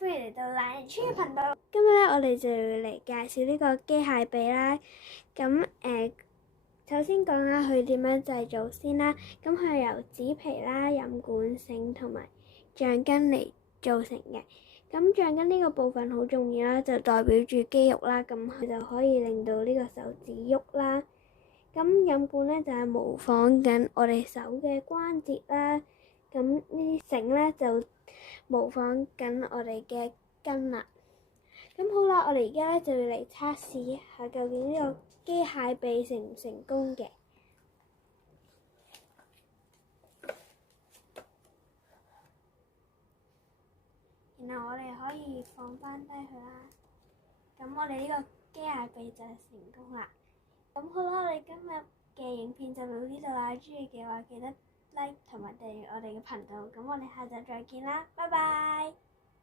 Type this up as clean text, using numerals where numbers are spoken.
歡迎嚟到懶人村嘅頻道。今日咧，我哋就要嚟介紹呢個機械臂啦。咁首先講下佢點樣製造先啦。咁佢係由紙皮啦、飲管繩同埋橡筋嚟造成嘅。咁橡筋呢個部分好重要啦，就代表住肌肉啦。咁佢就可以令到呢個手指喐啦。咁飲管咧就係模仿緊我哋手嘅關節啦。咁呢啲繩咧就模仿緊我哋嘅筋啦。咁好啦，我哋而家咧就要嚟測試下究竟呢個機械臂成唔成功嘅。然後我哋可以放翻低佢啦。咁我哋呢個機械臂就成功啦。咁好啦，我哋今日嘅影片就到呢度啦。鍾意嘅話記得 like 同埋訂閱我哋嘅頻道。咁我哋下集再見啦，拜拜。